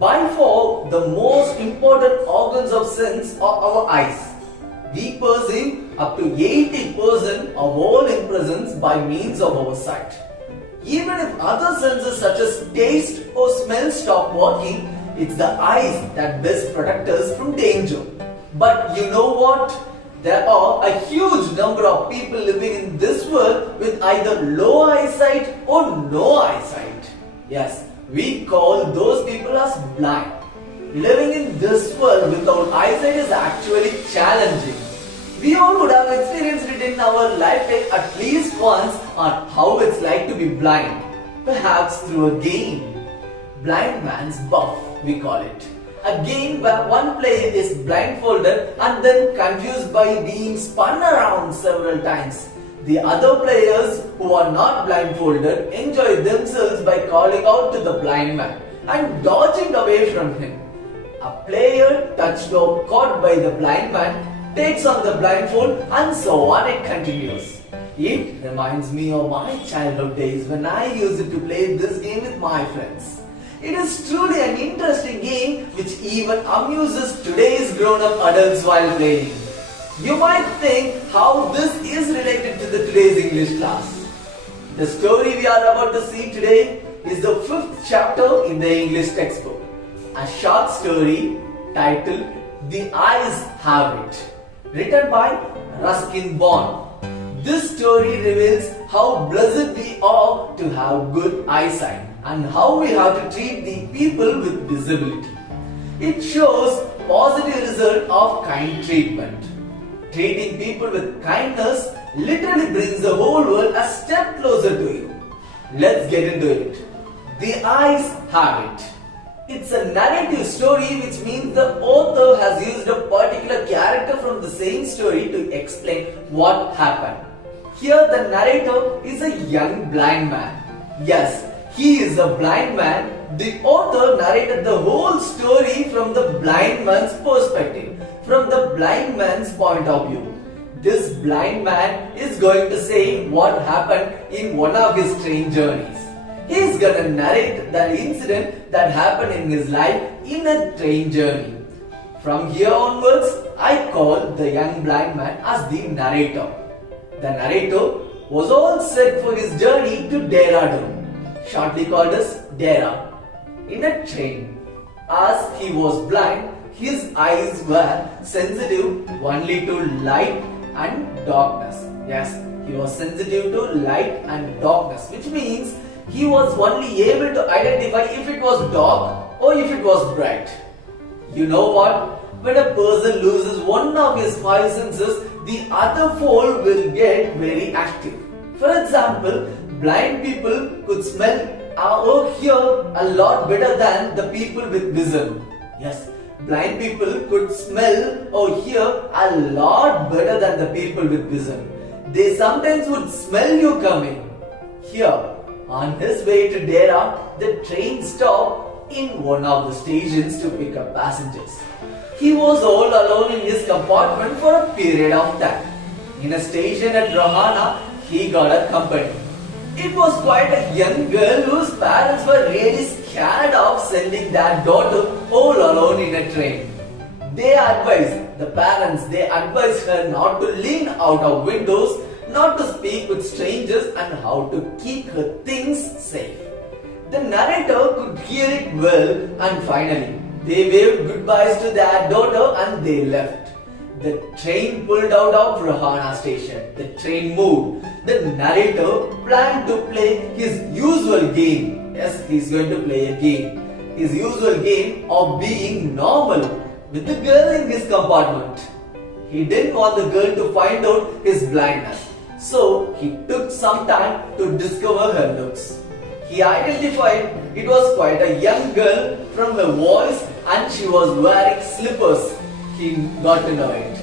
By far, the most important organs of sense are our eyes. We perceive up to 80% of all impressions by means of our sight. Even if other senses such as taste or smell stop working, it's the eyes that best protect us from danger. But you know what? There are a huge number of people living in this world with either low eyesight or no eyesight. Yes, we call those people as blind. Living in this world without eyesight is actually challenging. We all would have experienced it in our lifetime at least once on how it's like to be blind. Perhaps through a game. Blind man's buff, we call it. A game where one player is blindfolded and then confused by being spun around several times. The other players who are not blindfolded enjoy themselves by calling out to the blind man and dodging away from him. A player touched or caught by the blind man takes on the blindfold and so on it continues. It reminds me of my childhood days when I used to play this game with my friends. It is truly an interesting game which even amuses today's grown-up adults while playing. You might think how this is related to the today's English class. The story we are about to see today is the 5th chapter in the English textbook. A short story titled The Eyes Have It, written by Ruskin. This story reveals how blessed we are to have good eyesight and how we have to treat the people with disability. It shows positive result of kind treatment. Treating people with kindness literally brings the whole world a step closer to you. Let's get into it. The Eyes Have It. It's a narrative story, which means the author has used a particular character from the same story to explain what happened. Here the narrator is a young blind man. Yes, he is a blind man. The author narrated the whole story from the blind man's perspective, from the blind man's point of view. This blind man is going to say what happened in one of his train journeys. He is going to narrate the incident that happened in his life in a train journey. From here onwards, I call the young blind man as the narrator. The narrator was all set for his journey to Dehradun, shortly called as Dehra, in a train. As he was blind, his eyes were sensitive only to light and darkness. Yes, he was sensitive to light and darkness, which means he was only able to identify if it was dark or if it was bright. You know what? When a person loses one of his 5 senses, the other 4 will get very active. For example, blind people could smell or hear a lot better than the people with vision. Yes, blind people could smell or hear a lot better than the people with vision. They sometimes would smell you coming. Here, on his way to Dehra, the train stopped in one of the stations to pick up passengers. He was all alone in his compartment for a period of time. In a station at Rohana, he got a company. It was quite a young girl whose parents were really scared of sending their daughter all alone in a train. They advised her not to lean out of windows, not to speak with strangers, and how to keep her things safe. The narrator could hear it well, and finally they waved goodbyes to their daughter and they left. The train pulled out of Rohana station. The train moved. The narrator planned to play his usual game. Yes, he is going to play a game. His usual game of being normal with the girl in his compartment. He didn't want the girl to find out his blindness. So he took some time to discover her looks. He identified it was quite a young girl from her voice, and she was wearing slippers. He got to know it.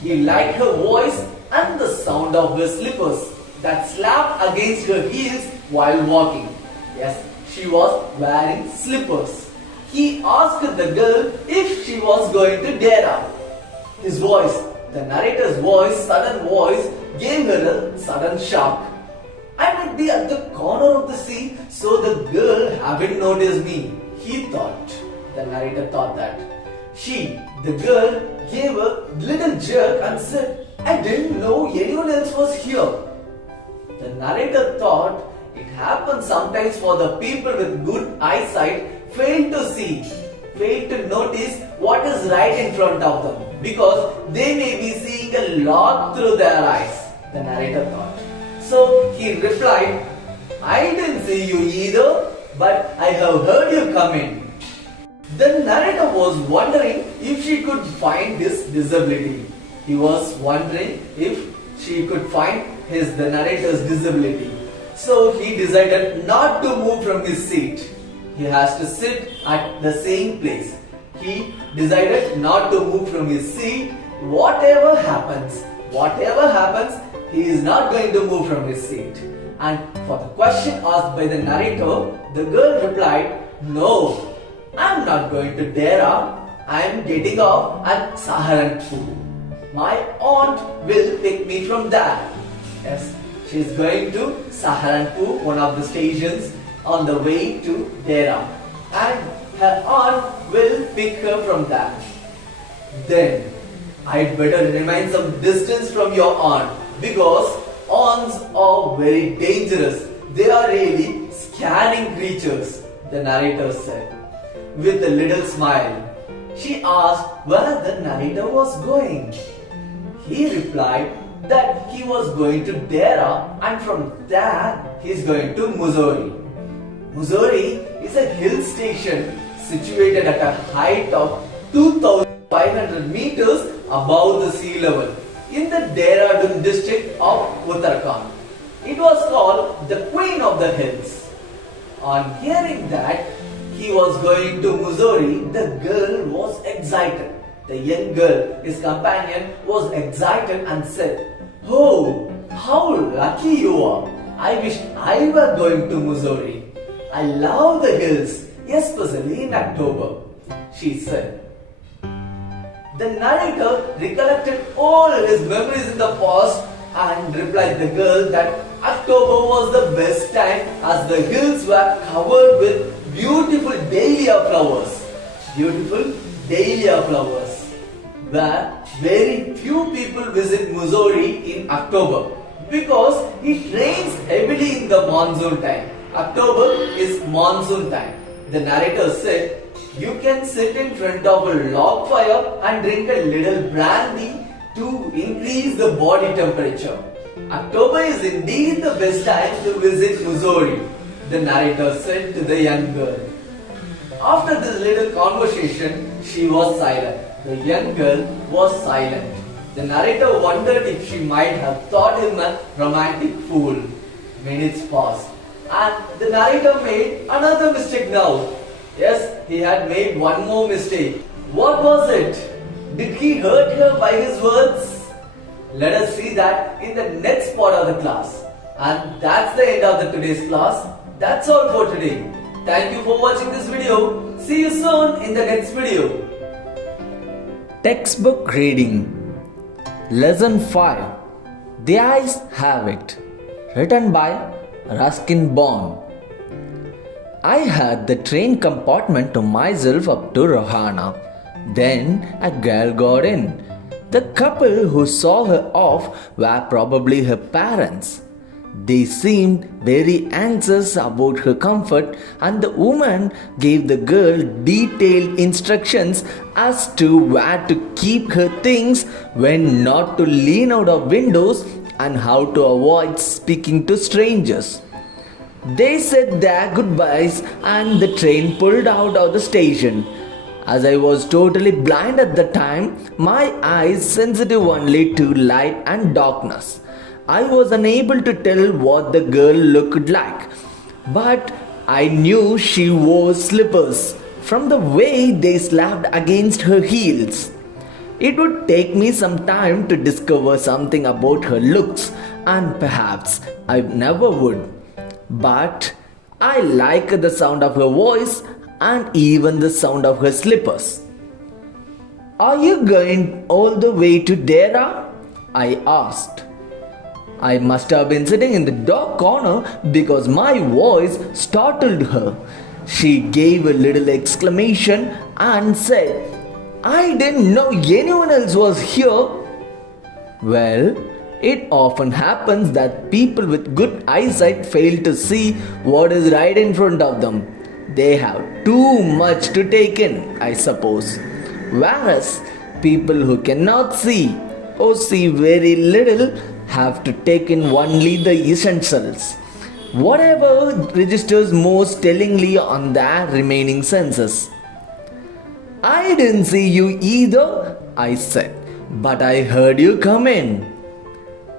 He liked her voice and the sound of her slippers that slapped against her heels while walking. Yes, she was wearing slippers. He asked the girl if she was going to Dehra. His voice, the narrator's voice, sudden voice, gave her a sudden shock. I might be at the corner of the sea, so the girl haven't noticed me, he thought. The narrator thought that. She, the girl, gave a little jerk and said, I didn't know anyone else was here. The narrator thought it happens sometimes for the people with good eyesight fail to notice what is right in front of them because they may be seeing a lot through their eyes, the narrator thought. So he replied, I didn't see you either, but I have heard you come in. The narrator was wondering if she could find his disability. He was wondering if she could find the narrator's disability. So he decided not to move from his seat. He has to sit at the same place. He decided not to move from his seat. Whatever happens, he is not going to move from his seat. And for the question asked by the narrator, the girl replied, no, I am not going to Dera. I am getting off at Shaharanpur. My aunt will pick me from there. Yes, she is going to Shaharanpur, one of the stations on the way to Dera. And her aunt will pick her from there. Then, I'd better remain some distance from your aunt because aunts are very dangerous. They are really scaring creatures, the narrator said. With a little smile, she asked where the narrator was going. He replied that he was going to Dera and from there he is going to Missouri. Missouri is a hill station situated at a height of 2,500 meters above the sea level in the Dehradun district of Uttarakhand. It was called the Queen of the Hills. On hearing that he was going to Missouri, the girl was excited. The young girl, his companion, was excited and said, oh, how lucky you are. I wish I were going to Missouri. I love the hills, especially in October, she said. The narrator recollected all his memories in the past and replied the girl that October was the best time as the hills were covered with beautiful dahlia flowers. Where very few people visit Missouri in October because it rains heavily in the monsoon time. October is monsoon time. The narrator said, you can sit in front of a log fire and drink a little brandy to increase the body temperature. October is indeed the best time to visit Missouri, the narrator said to the young girl. After this little conversation, she was silent. The young girl was silent. The narrator wondered if she might have thought him a romantic fool. Minutes passed, and the narrator made another mistake now. Yes, he had made one more mistake. What was it? Did he hurt her by his words? Let us see that in the next part of the class. And that's the end of today's class. That's all for today. Thank you for watching this video. See you soon in the next video. Textbook reading. Lesson 5. The Eyes Have It. Written by Ruskin. I had the train compartment to myself up to Rohana. Then a girl got in. The couple who saw her off were probably her parents. They seemed very anxious about her comfort, and the woman gave the girl detailed instructions as to where to keep her things, when not to lean out of windows, and how to avoid speaking to strangers. They said their goodbyes and the train pulled out of the station. As I was totally blind at the time, my eyes sensitive only to light and darkness, I was unable to tell what the girl looked like. But I knew she wore slippers from the way they slapped against her heels. It would take me some time to discover something about her looks, and perhaps I never would. But I like the sound of her voice and even the sound of her slippers. Are you going all the way to Dera? I asked. I must have been sitting in the dark corner because my voice startled her. She gave a little exclamation and said, I didn't know anyone else was here. Well, it often happens that people with good eyesight fail to see what is right in front of them. They have too much to take in, I suppose. Whereas people who cannot see or see very little have to take in only the essentials. Whatever registers most tellingly on their remaining senses. I didn't see you either, I said, but I heard you come in.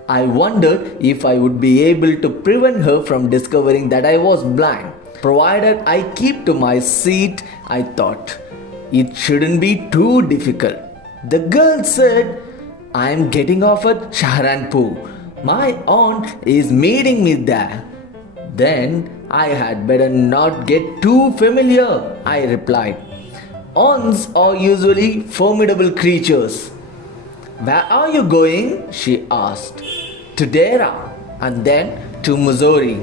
I wondered if I would be able to prevent her from discovering that I was blind, provided I keep to my seat, I thought. It shouldn't be too difficult. The girl said, I am getting off at Shaharanpur. My aunt is meeting me there. Then I had better not get too familiar, I replied. Aunts are usually formidable creatures. Where are you going? She asked. To Dera and then to Missouri.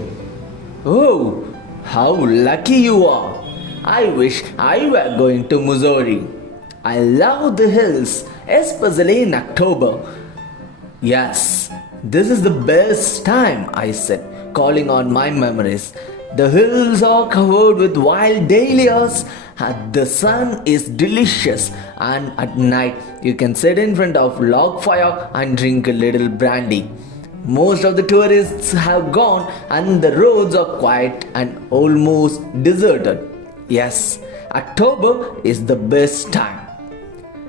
Oh, how lucky you are. I wish I were going to Missouri. I love the hills, especially in October. Yes, this is the best time, I said, calling on my memories. The hills are covered with wild dahlias and the sun is delicious, and at night you can sit in front of log fire and drink a little brandy. Most of the tourists have gone and the roads are quiet and almost deserted. Yes, October is the best time.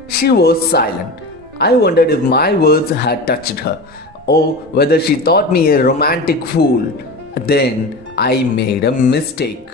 She was silent. I wondered if my words had touched her, or whether she thought me a romantic fool. Then I made a mistake.